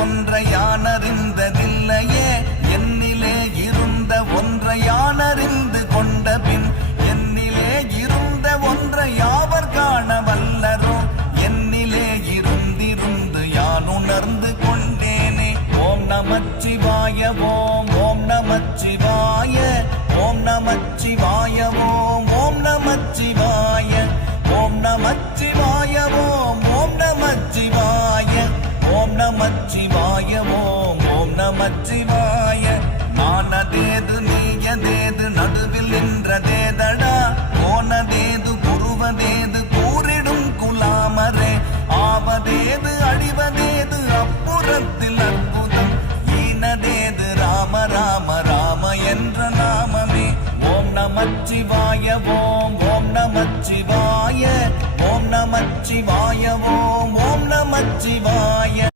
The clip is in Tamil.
ஒன்றை யானறிந்ததில்லையே என்னிலே இருந்த ஒன்றை யானறிந்து கொண்ட பின் என்னிலே இருந்த ஒன்றை யாவர் காண வல்லரோ என்னிலே இருந்திருந்து யான் உணர்ந்து கொண்டேனே ஓம் நமச்சிவாய ஓம் ஓம் நமச்சிவாய ஓம் நமச்சிவாய ஓம் ஓம் நமச்சிவாய ஓம் நமச்சிவாய ஓம் ஓம் நமச்சிவாய ஓம் நமச்சிவாய ஓம் ஓம் நமச்சிவாய நானதேது நீயதேது நடுவில் நின்றதேதடா போனதேது குருவதேது கூறிடும் குலாமரே ஆவதேது அழிவதேது அப்புறத்தில் அற்புதம் ஈனதேது ராம ராம ராம என்ற நாமமே ஓம் நமச்சிவாய ஓம் ஓம் நமச்சிவாய ஓம் நமச்சிவாய ஓம் ஓம் நமச்சிவாய